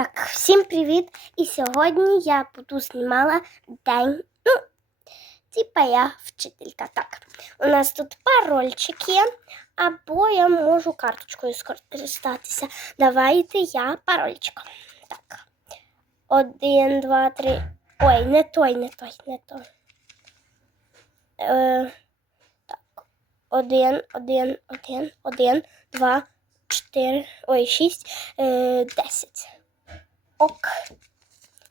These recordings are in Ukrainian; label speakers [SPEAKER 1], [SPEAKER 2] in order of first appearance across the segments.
[SPEAKER 1] Так, всім привіт! І сьогодні я буду знімала день. Ну, типа я вчителька. Так, у нас тут парольчик є, або я можу карточкою скористатися. Давайте я парольчиком. Так. Один, два, три. Ой, не той, не той, не той. Е, так. Один, один, один, один, два, чотири, ой, шість, е, десять. Ок.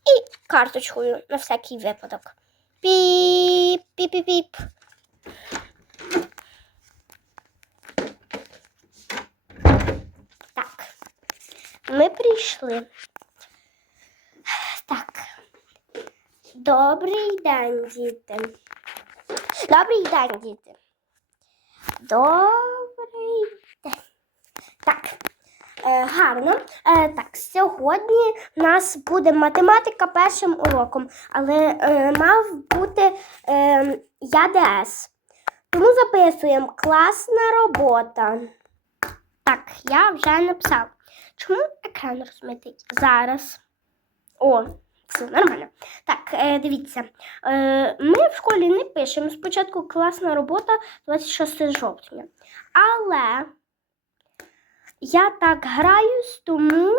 [SPEAKER 1] І карточкою на всякий випадок. Піп, піп, піп, піп. Так. Ми прийшли. Так. Добрий день, діти. Добрий день, діти. Добрий день. Так. Е, гарно. Е, так, сьогодні в нас буде математика першим уроком, але е, мав бути ЯДС. Тому записуємо класна робота. Так, я вже написала. Чому екран розмитий? Зараз. О, це нормально. Так, дивіться. Ми в школі не пишемо спочатку класна робота 26 жовтня. Але я так граюсь, тому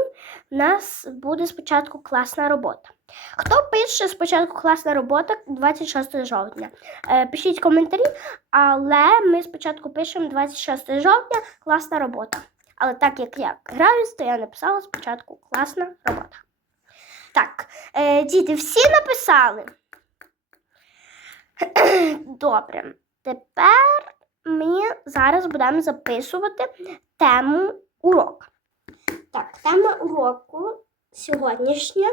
[SPEAKER 1] в нас буде спочатку класна робота. Хто пише спочатку класна робота 26 жовтня? Е, пишіть коментарі, але ми спочатку пишемо 26 жовтня класна робота. Але так як я граюсь, то я написала спочатку класна робота. Так, е, діти, всі написали. Добре. Тепер ми зараз будемо записувати тему уроку. Так, тема уроку сьогоднішня.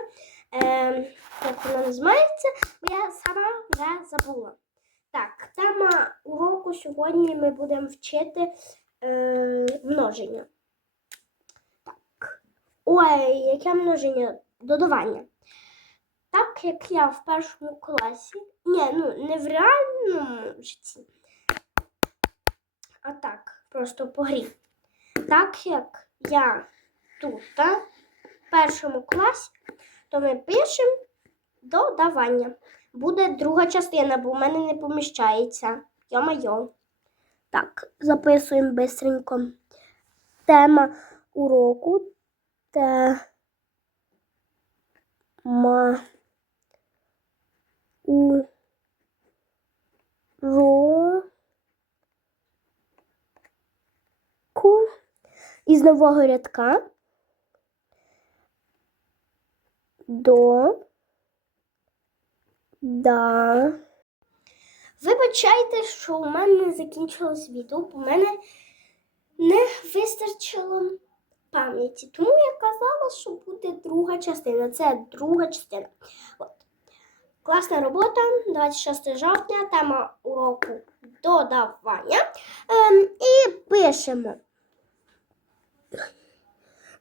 [SPEAKER 1] Е, як вона називається, бо я сама вже забула. Так, тема уроку сьогодні ми будемо вчити е, множення. Так. Ой, яке множення? Додавання. Так як я в першому класі. Ні, ну не в реальному житті. А так, просто по грі. Так як я тут в першому класі, то ми пишемо додавання. Буде друга частина, бо в мене не поміщається. Йо-майо. Так, записуємо бистренько. Тема уроку. Тема уроку із нового рядка до да. Вибачайте, що у мене закінчилось відео, бо мене не вистачило пам'яті. Тому я казала, що буде друга частина. Це друга частина. От. Класна робота, 26 жовтня, тема уроку додавання. Ем, і пишемо.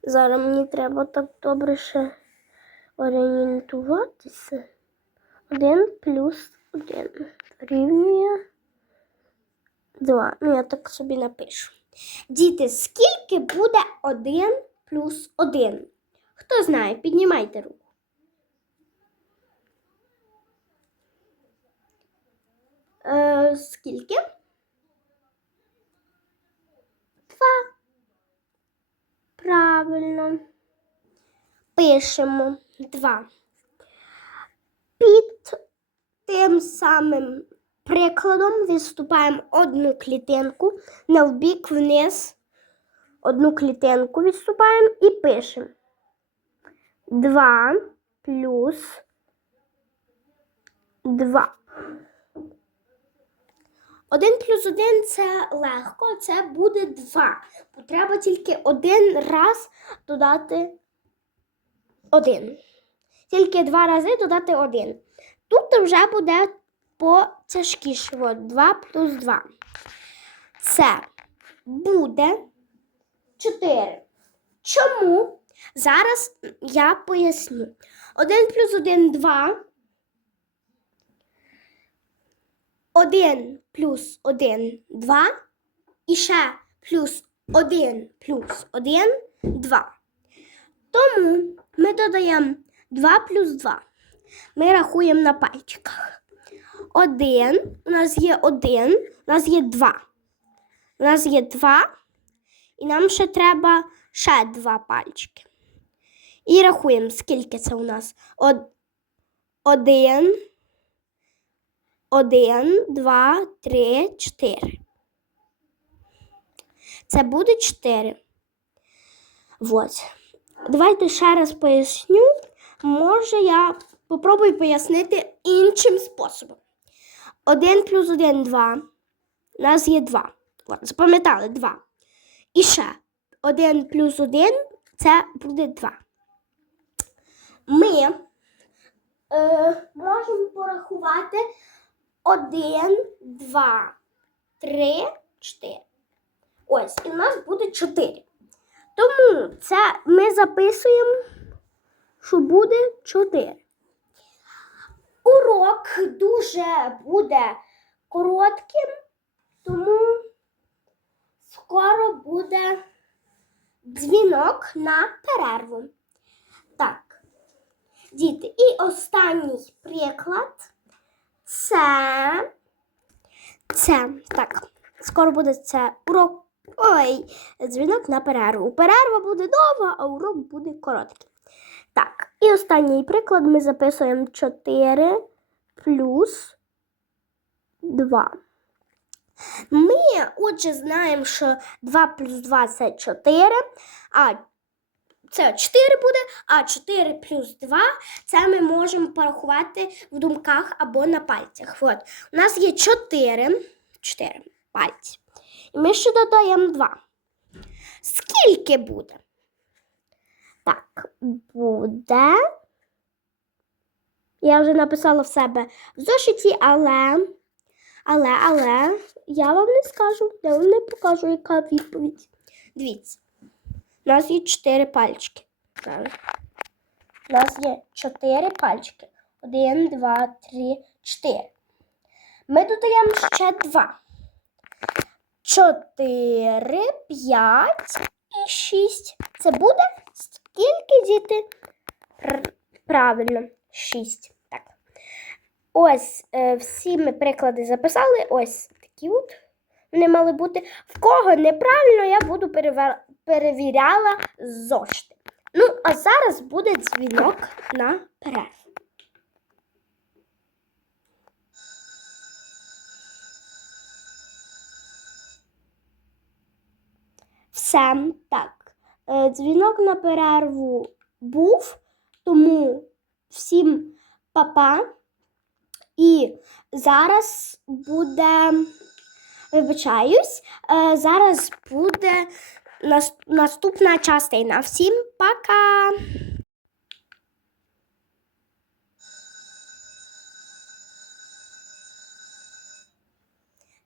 [SPEAKER 1] Зараз мені треба так добре ще орієнтуватися. Один плюс один рівнює два. Ну, я так собі напишу. Діти, скільки буде один плюс один? Хто знає, піднімайте руку. Е, скільки? Два. Правильно. Пишемо два. Під тим самим прикладом відступаємо одну клітинку на вбік вниз. Одну клітинку відступаємо і пишемо 2 плюс 2. Один плюс один це легко, це буде 2. Бо треба тільки один раз додати 1. Тільки два рази додати 1. Тут вже буде потяжкіше. От 2 плюс 2. Це буде 4. Чому? Зараз я поясню. 1 плюс 1 2. 1 плюс 1 2. І ще плюс 1 плюс 1 2. Тому ми додаємо 2 плюс 2. Ми рахуємо на пальчиках. Один. У нас є один, у нас є два. У нас є два. І нам ще треба ще два пальчики. І рахуємо, скільки це у нас. Од- Один. Два, три, чотири. Це буде чотири. Вот. Давайте ще раз поясню. Може, я попробую пояснити іншим способом. Один плюс один два. У нас є два. От, запам'ятали два. І ще один плюс один це буде два. Ми е, можемо порахувати один, два, три, чотири. Ось, і в нас буде чотири. Тому це ми записуємо, що буде 4. Урок дуже буде коротким, тому скоро буде дзвінок на перерву. Так, діти, і останній приклад це. Це так. Скоро буде це урок. Ой, дзвінок на перерву. Перерва буде довга, а урок буде короткий. Так, і останній приклад ми записуємо 4 плюс 2. Ми, отже, знаємо, що 2 плюс 2 це 4, а це 4 буде, а 4 плюс 2 це ми можемо порахувати в думках або на пальцях. От, у нас є 4, 4 пальці. І ми ще додаємо 2. Скільки буде? Так, буде. Я вже написала в себе в зошиті, але, але, але я вам не скажу, я вам не покажу, яка відповідь. Дивіться, у нас є 4 пальчики. У нас є 4 пальчики. 1, 2, 3, 4. Ми додаємо ще 2. 4, 5 і 6. Це буде скільки діти? Правильно, 6. Так. Ось е, всі ми приклади записали. Ось такі от. Вони мали бути. В кого неправильно, я буду перевер... перевіряла зошити. Ну, а зараз буде дзвінок на перерву. Все так. Е, Дзвінок на перерву був, тому всім папа. І зараз буде, вибачаюсь, е, зараз буде наступна частина. Всім пока!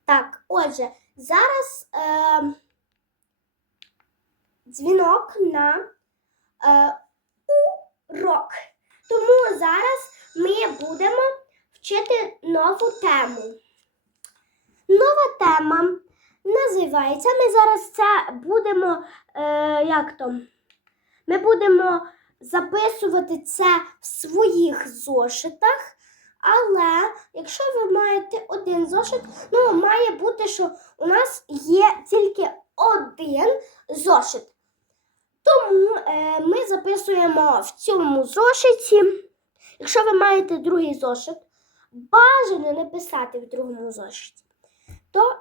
[SPEAKER 1] Так, отже, зараз. Е, дзвінок на е, урок. Тому зараз ми будемо вчити нову тему. Нова тема називається. Ми зараз це будемо, е, як то, ми будемо записувати це в своїх зошитах. Але якщо ви маєте один зошит, ну має бути, що у нас є тільки один зошит. Тому е, ми записуємо в цьому зошиті. Якщо ви маєте другий зошит, бажано не писати в другому зошиті, то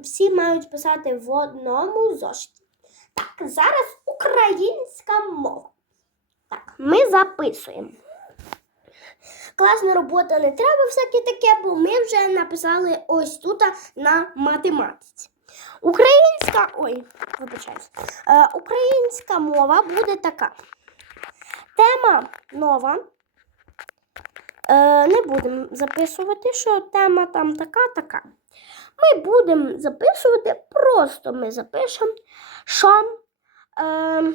[SPEAKER 1] всі мають писати в одному зошиті. Так, зараз українська мова. Так, ми записуємо. Класна робота не треба всяке таке, бо ми вже написали ось тут на математиці. Українська, ой, вибачаюсь. Е, українська мова буде така. Тема нова. Е, не будемо записувати, що тема там така, така. Ми будемо записувати, просто ми запишемо, що е,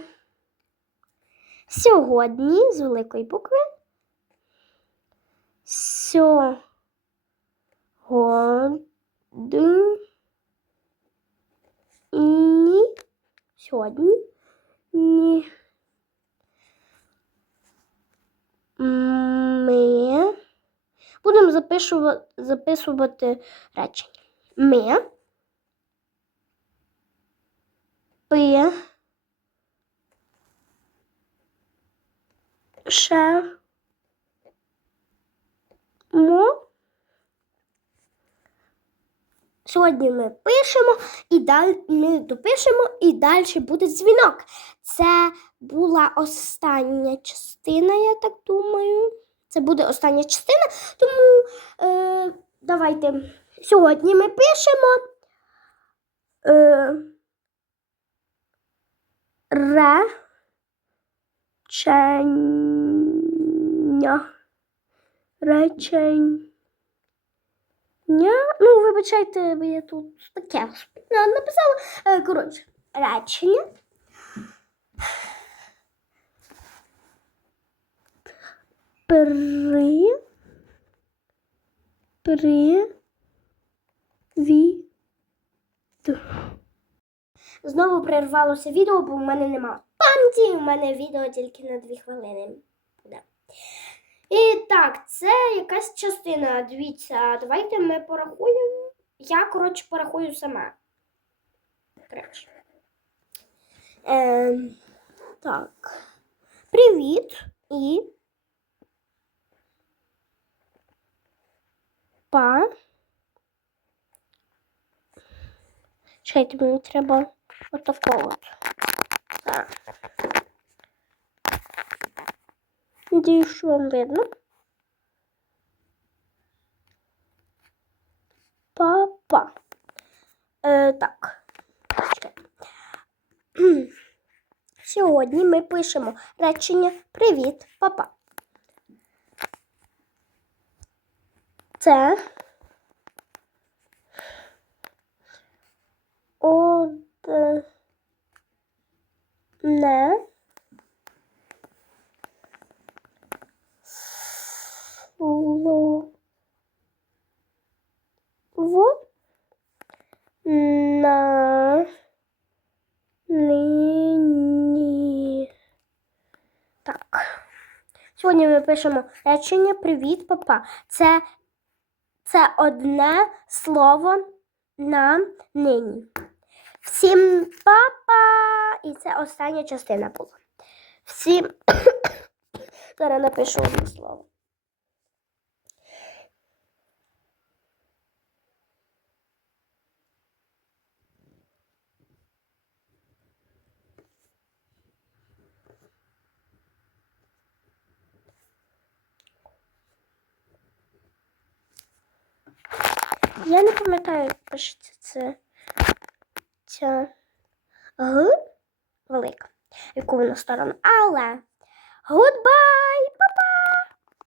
[SPEAKER 1] сьогодні з великої букви. Сьогодні. Сьогодні. Ні. Ми будемо записувати, записувати речення. Ми пи ше мо. Сьогодні ми пишемо і далі ми допишемо, і далі буде дзвінок. Це була остання частина, я так думаю. Це буде остання частина, тому е, давайте сьогодні ми пишемо е, речення. Речення. Ну, вибачайте, бо я тут таке написала. Е, Коротше, речення. При. При. Ві. Знову перервалося відео, бо в мене нема пам'яті, у мене відео тільки на 2 хвилини. буде. І так, це якась частина. Дивіться, давайте ми порахуємо. Я, коротше, порахую сама. Коротше. Е, так. Привіт і. Па. Чекайте, мені треба отако от. Так. Надіюсь, що вам видно. Папа. Е, так. Сьогодні ми пишемо речення Привіт, папа. Це одне слово на нині. Так. Сьогодні ми пишемо речення Привіт, папа. Це, це одне слово на нині. Всім папа! І це остання частина була. Всім. Зараз напишу одне слово. Я не пам'ятаю, як пишеться це. Ця Г велика, яку вона сторону. Але goodbye!